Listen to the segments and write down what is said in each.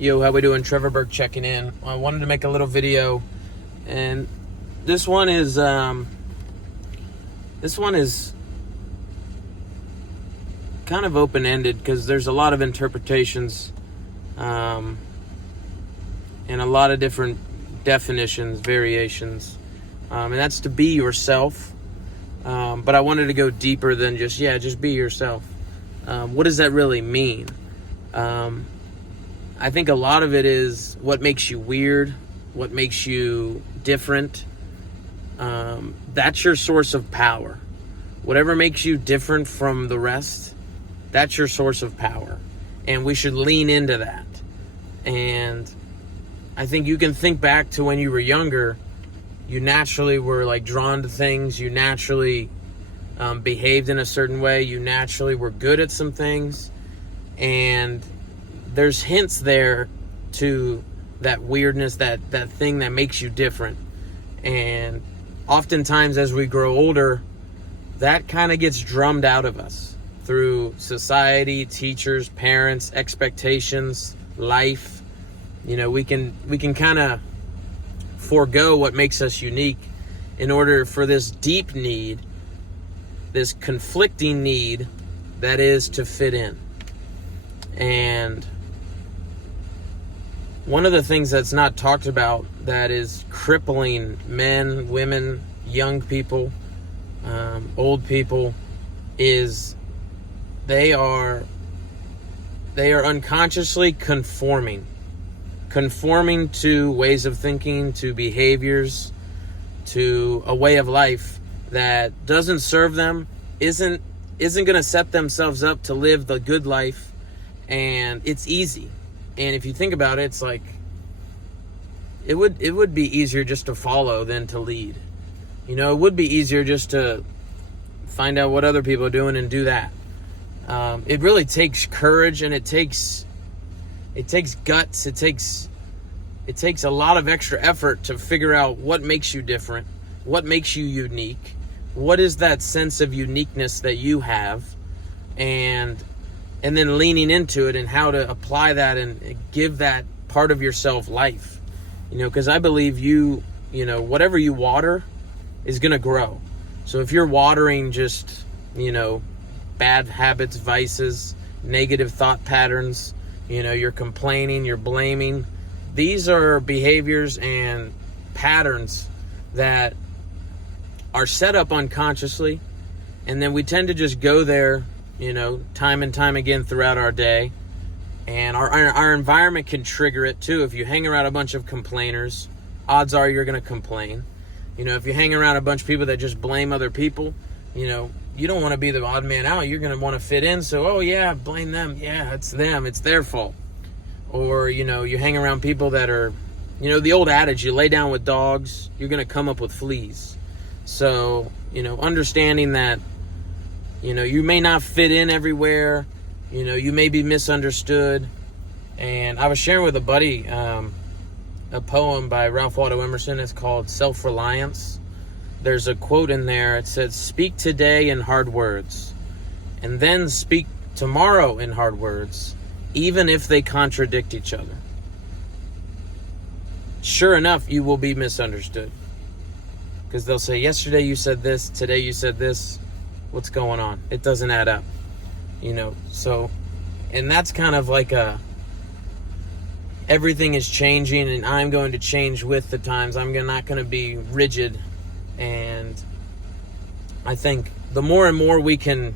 Yo, how we doing? Trevor Burke checking in. I wanted to make a little video, and this one is kind of open-ended because there's a lot of interpretations and a lot of different definitions, variations, and that's to be yourself. But I wanted to go deeper than just be yourself. What does that really mean? I think a lot of it is what makes you weird, what makes you different. That's your source of power. Whatever makes you different from the rest, that's your source of power. And we should lean into that. And I think you can think back to when you were younger, you naturally were like drawn to things, you naturally behaved in a certain way, you naturally were good at some things, and there's hints there to that weirdness, that thing that makes you different. And oftentimes as we grow older, that kind of gets drummed out of us through society, teachers, parents, expectations, life. You know, we can kind of forego what makes us unique in order for this deep need, this conflicting need that is to fit in. And one of the things that's not talked about that is crippling men, women, young people, old people, is they are unconsciously conforming to ways of thinking, to behaviors, to a way of life that doesn't serve them, isn't going to set themselves up to live the good life, and it's easy. And if you think about it, it's like it would be easier just to follow than to lead. You know, it would be easier just to find out what other people are doing and do that. It really takes courage, and it takes guts. It takes a lot of extra effort to figure out what makes you different, what makes you unique, what is that sense of uniqueness that you have, and then leaning into it and how to apply that and give that part of yourself life. You know, because I believe you know, whatever you water is going to grow. So if you're watering just, you know, bad habits, vices, negative thought patterns, you know, you're complaining, you're blaming, these are behaviors and patterns that are set up unconsciously, and then we tend to just go there, you know, time and time again throughout our day. And our environment can trigger it too. If you hang around a bunch of complainers, odds are you're going to complain. You know, if you hang around a bunch of people that just blame other people, you know, you don't want to be the odd man out. You're going to want to fit in. So, oh yeah, blame them. Yeah, it's them. It's their fault. Or, you know, you hang around people that are, you know, the old adage, you lay down with dogs, you're going to come up with fleas. So, you know, understanding that, you know, you may not fit in everywhere. You know, you may be misunderstood. And I was sharing with a buddy a poem by Ralph Waldo Emerson. It's called Self-Reliance. There's a quote in there. It says, "Speak today in hard words, and then speak tomorrow in hard words, even if they contradict each other. Sure enough, you will be misunderstood. Because they'll say, yesterday you said this, today you said this. What's going on? It doesn't add up." You know, so, and that's kind of like everything is changing, and I'm going to change with the times. I'm not going to be rigid. And I think the more and more we can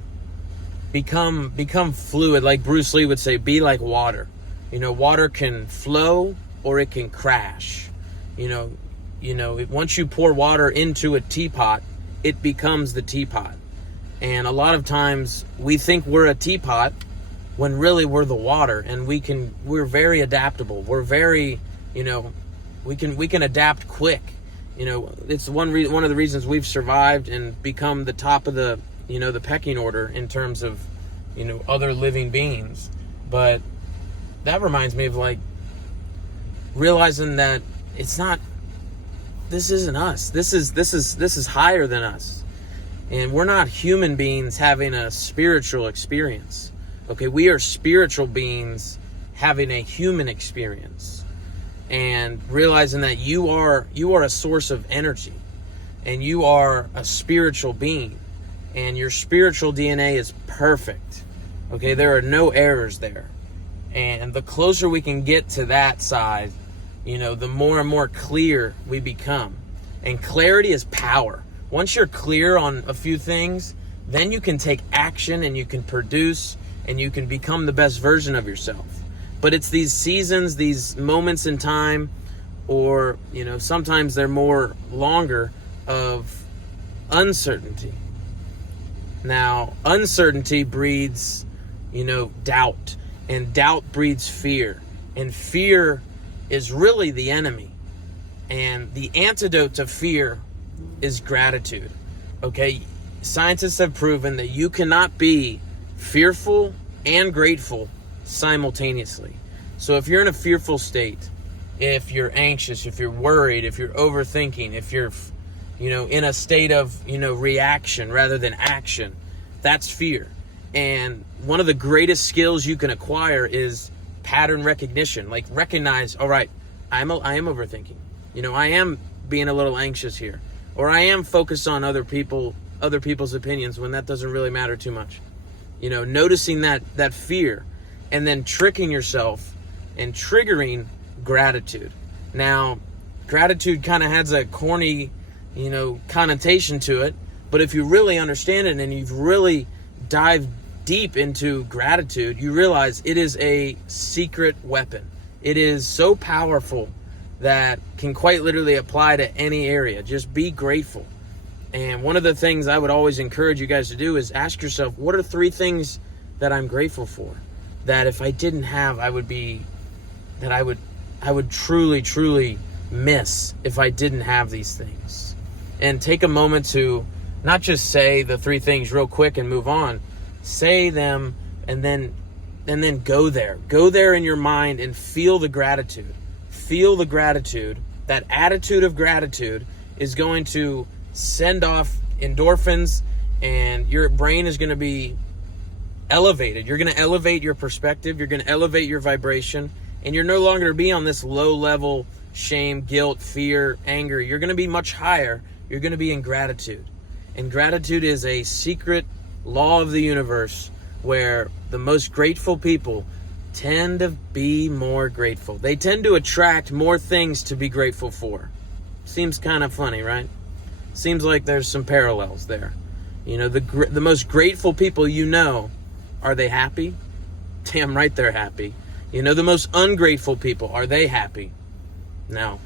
become fluid, like Bruce Lee would say, be like water. You know, water can flow or it can crash. You know, once you pour water into a teapot, it becomes the teapot. And a lot of times we think we're a teapot when really we're the water, and we're very adaptable. We're very, you know, we can adapt quick. You know, it's one of the reasons we've survived and become the top of the, you know, the pecking order in terms of, you know, other living beings. But that reminds me of like realizing that it's not, this isn't us. This is higher than us. And we're not human beings having a spiritual experience. Okay, we are spiritual beings having a human experience and realizing that you are a source of energy, and you are a spiritual being, and your spiritual DNA is perfect. Okay, there are no errors there. And the closer we can get to that side, the more and more clear we become. And clarity is power. Once you're clear on a few things, then you can take action and you can produce and you can become the best version of yourself. But it's these seasons, these moments in time, or, sometimes they're more longer, of uncertainty. Now, uncertainty breeds, doubt, and doubt breeds fear, and fear is really the enemy. And the antidote to fear is gratitude. Okay, scientists have proven that you cannot be fearful and grateful simultaneously. So if you're in a fearful state, if you're anxious, if you're worried, if you're overthinking, if you're in a state of reaction rather than action, that's fear. And one of the greatest skills you can acquire is pattern recognition. Like, recognize, all right, I am overthinking. I am being a little anxious here, or I am focused on other people's opinions when that doesn't really matter too much. Noticing that fear, and then tricking yourself and triggering gratitude. Now, gratitude kind of has a corny, connotation to it, but if you really understand it and you've really dived deep into gratitude, you realize it is a secret weapon. It is so powerful that can quite literally apply to any area. Just be grateful. And one of the things I would always encourage you guys to do is ask yourself, what are 3 things that I'm grateful for? That if I didn't have, I would truly, truly miss if I didn't have these things. And take a moment to not just say the 3 things real quick and move on. Say them and then go there. Go there in your mind and feel the gratitude. Feel the gratitude. That attitude of gratitude is going to send off endorphins, and your brain is going to be elevated. You're going to elevate your perspective. You're going to elevate your vibration, and you're no longer going to be on this low level shame, guilt, fear, anger. You're going to be much higher. You're going to be in gratitude. And gratitude is a secret law of the universe where the most grateful people tend to be more grateful. They tend to attract more things to be grateful for. Seems kind of funny, right? Seems like there's some parallels there. The most grateful people are they happy? Damn right they're happy. The most ungrateful people, are they happy? No.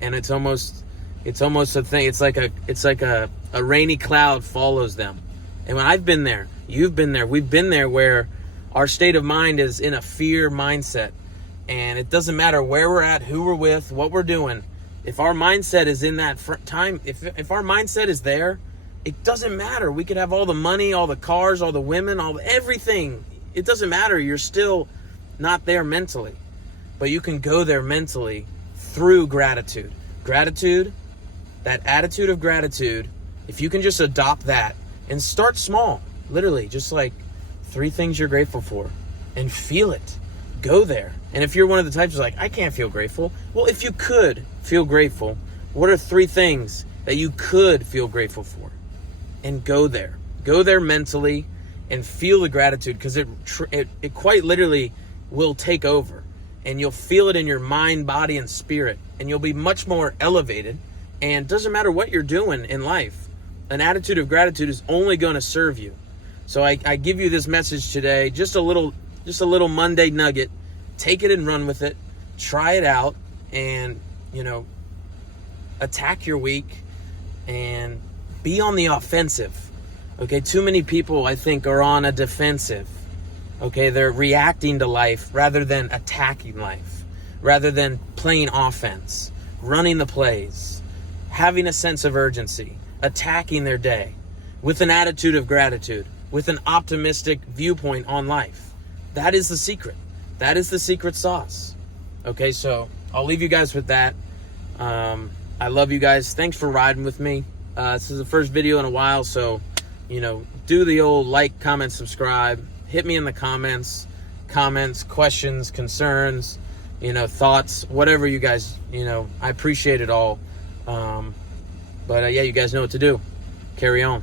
And it's almost a thing. It's like a rainy cloud follows them. And when I've been there, you've been there, we've been there, where our state of mind is in a fear mindset. And it doesn't matter where we're at, who we're with, what we're doing. If our mindset is in that time, if our mindset is there, it doesn't matter. We could have all the money, all the cars, all the women, everything. It doesn't matter. You're still not there mentally. But you can go there mentally through gratitude. Gratitude, that attitude of gratitude, if you can just adopt that and start small, literally, just like 3 things you're grateful for, and feel it. Go there. And if you're one of the types who's like, I can't feel grateful. Well, if you could feel grateful, what are 3 things that you could feel grateful for? And go there. Go there mentally and feel the gratitude, because it quite literally will take over. And you'll feel it in your mind, body, and spirit. And you'll be much more elevated. And it doesn't matter what you're doing in life. An attitude of gratitude is only going to serve you. So I give you this message today, just a little Monday nugget. Take it and run with it. Try it out, and attack your week and be on the offensive. Okay, too many people, I think, are on a defensive. Okay, they're reacting to life rather than attacking life, rather than playing offense, running the plays, having a sense of urgency, attacking their day with an attitude of gratitude, with an optimistic viewpoint on life. That is the secret. That is the secret sauce. Okay, so I'll leave you guys with that. I love you guys. Thanks for riding with me. This is the first video in a while, so do the old like, comment, subscribe. Hit me in the comments. comments, questions, concerns, thoughts, whatever you guys, I appreciate it all. But yeah, you guys know what to do. Carry on.